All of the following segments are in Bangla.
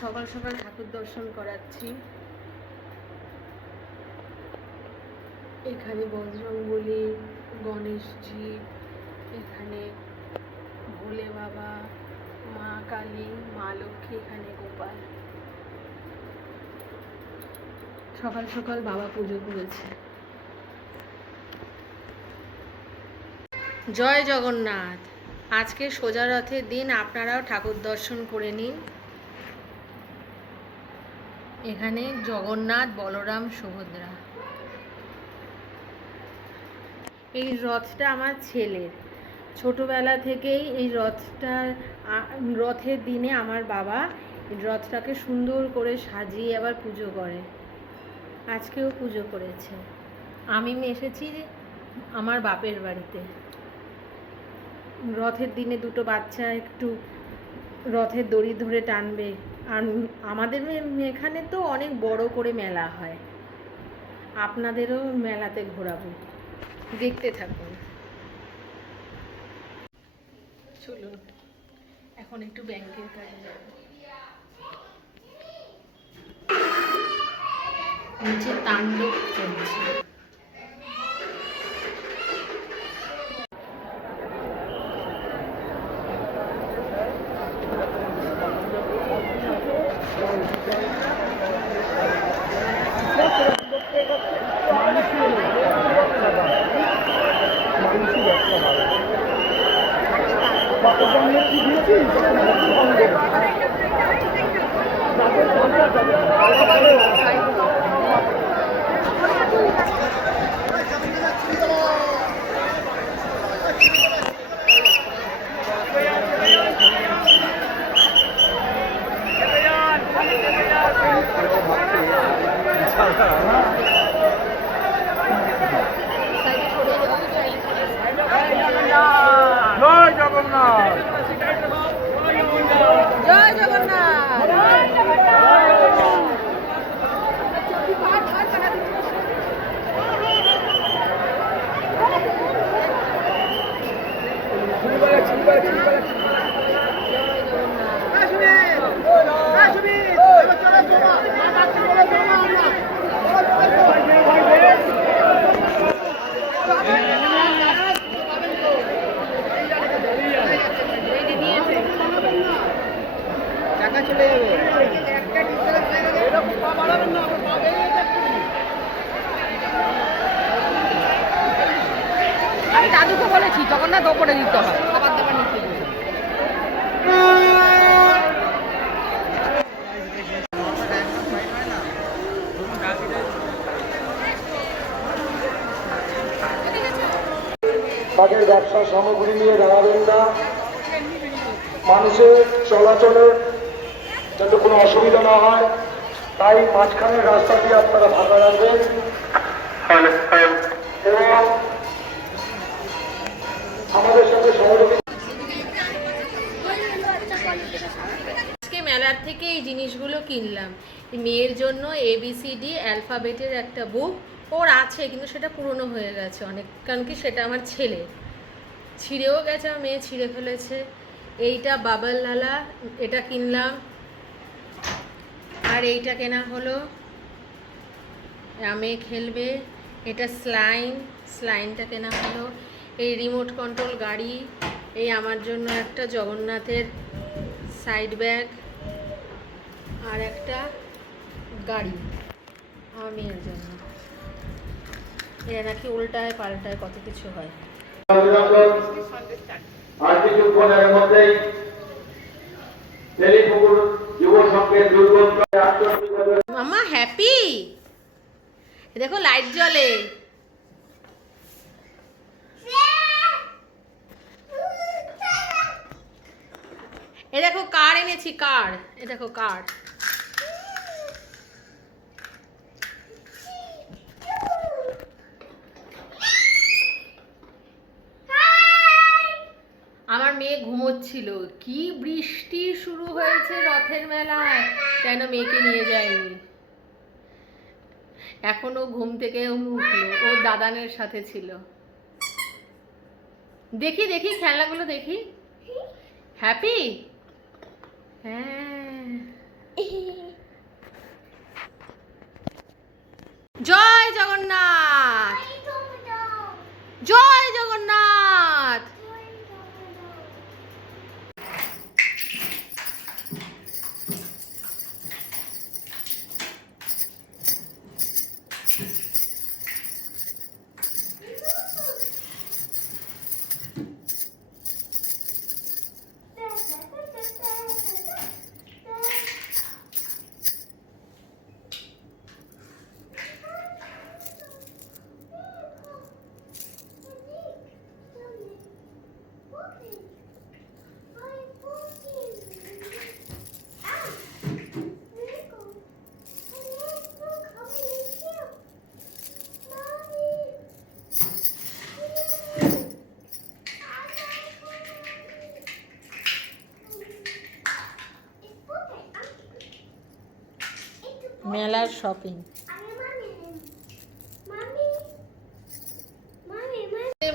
সকাল সকাল ঠাকুর দর্শন করাচ্ছি। এখানে বজরংবলী, গণেশজি, এখানে ভোলে বাবা, মা কালী, মা লক্ষ্মী, এখানে গোপাল। সকাল সকাল বাবা পুজো করেছে। জয় জগন্নাথ। আজকে সোজা রথের দিন, আপনারাও ঠাকুর দর্শন করে নিন। এখানে জগন্নাথ, বলরাম, সুভদ্রা। এই রথটা আমার ছেলের। ছোটবেলা থেকেই এই রথের দিনে আমার বাবা রথটাকে সুন্দর করে সাজিয়ে আবার পুজো করে। আজকেও পুজো করেছে। আমি এসেছি আমার বাপের বাড়িতে। রথের দিনে দুটো বাচ্চা একটু রথের দড়ি ধরে টানবে। আর আমাদের এখানে তো অনেক বড় করে মেলা হয়। আপনাদেরও মেলাতে ঘোরাবো, দেখতে থাকুন। চলুন এখন একটু ব্যাংকের কাজে যাব। নিচে তাণ্ডব চলছে। জয় জগন্নাথ, জয় জগন্নাথ। টাকা চলে যাবে। আমি দাদুকে বলেছি জগন্নাথ ওপরে দিতে হয়, খাবার দাবার নিতে দিতে। তাদের ব্যবসা সামগ্রী নিয়ে দাঁড়াবেন না। মানুষের চলাচলে যাতে কোনো অসুবিধা না হয়, তাই মাঝখানের রাস্তা দিয়ে আপনারা ফাঁকা রাখবেন এবং আমাদের সাথে সহযোগিতা। আজকে মেলার থেকে এই জিনিসগুলো কিনলাম। মেয়ের জন্য ABCD অ্যালফাবেটের একটা বুক ওর আছে, কিন্তু সেটা পুরনো হয়ে গেছে অনেক, কারণ কি সেটা আমার ছেলে ছিঁড়েও গেছে, আমার মেয়ে ছিঁড়ে ফেলেছে। এইটা বাবল লালা, এটা কিনলাম। আর এইটা কেনা হলো, মেয়ে খেলবে। এটা স্লাইনটা কেনা হলো। এই রিমোট কন্ট্রোল গাড়ি, এই আমার জন্য একটা জগন্নাথের সাইড ব্যাগ, আর একটা গাড়ি আমার মেয়ের জন্য। এরা নাকি উল্টায় পাল্টায় কত কিছু হয়। আর কিছুক্ষণের মধ্যেই তেলিপুকুর যুব সংঘের মামা হ্যাপি। দেখো লাইট জ্বলে। এ দেখো কার এনেছি, কার। এ দেখো কার। আমার মেয়ে ঘুমোচ্ছিল, কি বৃষ্টি শুরু হয়েছে রথের মেলায়, কেন মেয়েকে নিয়ে যায়নি। এখনো ঘুম থেকে উঠলো, ও দাদানের সাথে ছিল। দেখি দেখি খেলনাগুলো দেখি। হ্যাপি হ্যাঁ, জয় জগন্নাথ, জয় জগন্নাথ। মেলার শপিং।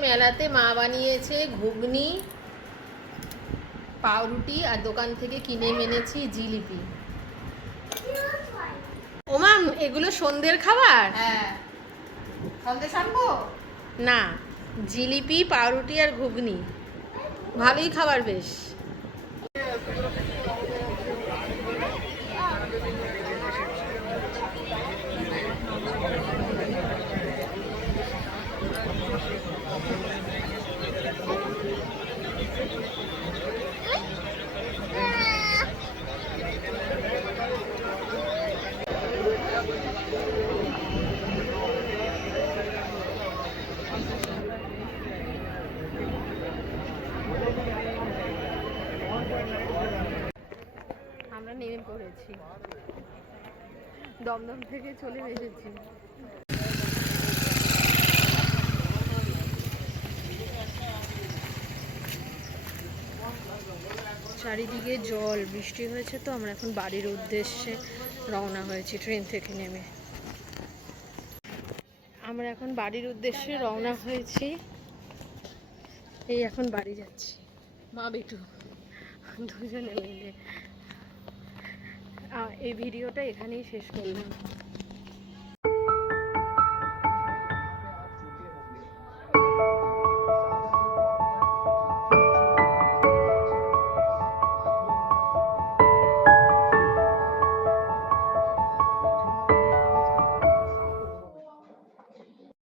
মেলাতে মা বানিয়েছে ঘুগনি, পাউরুটি, আর দোকান থেকে কিনে এনেছি জিলিপি। ওমা, এগুলো সন্ধ্যের খাবার? হ্যাঁ, সন্দেশ আনবো? না, জিলিপি, পাউরুটি আর ঘুগনি, ভালোই খাবার বেশ। আমরা নেমে পড়েছি, দমদম থেকে চলে এসেছি। চারিদিকে জল, বৃষ্টি হয়েছে, তো আমরা এখন বাড়ির উদ্দেশ্যে রওনা হয়েছি ট্রেন থেকে নেমে। আমরা এখন বাড়ির উদ্দেশ্যে রওনা হয়েছি, এই এখন বাড়ি যাচ্ছি মা বেটু দুজনে মিলে। এই ভিডিওটা এখানেই শেষ করলাম।